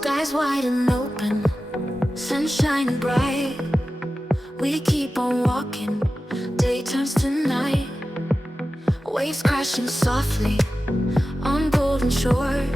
Skies wide and open, sun shining bright. We keep on walking, day turns to night. Waves crashing softly on golden shore.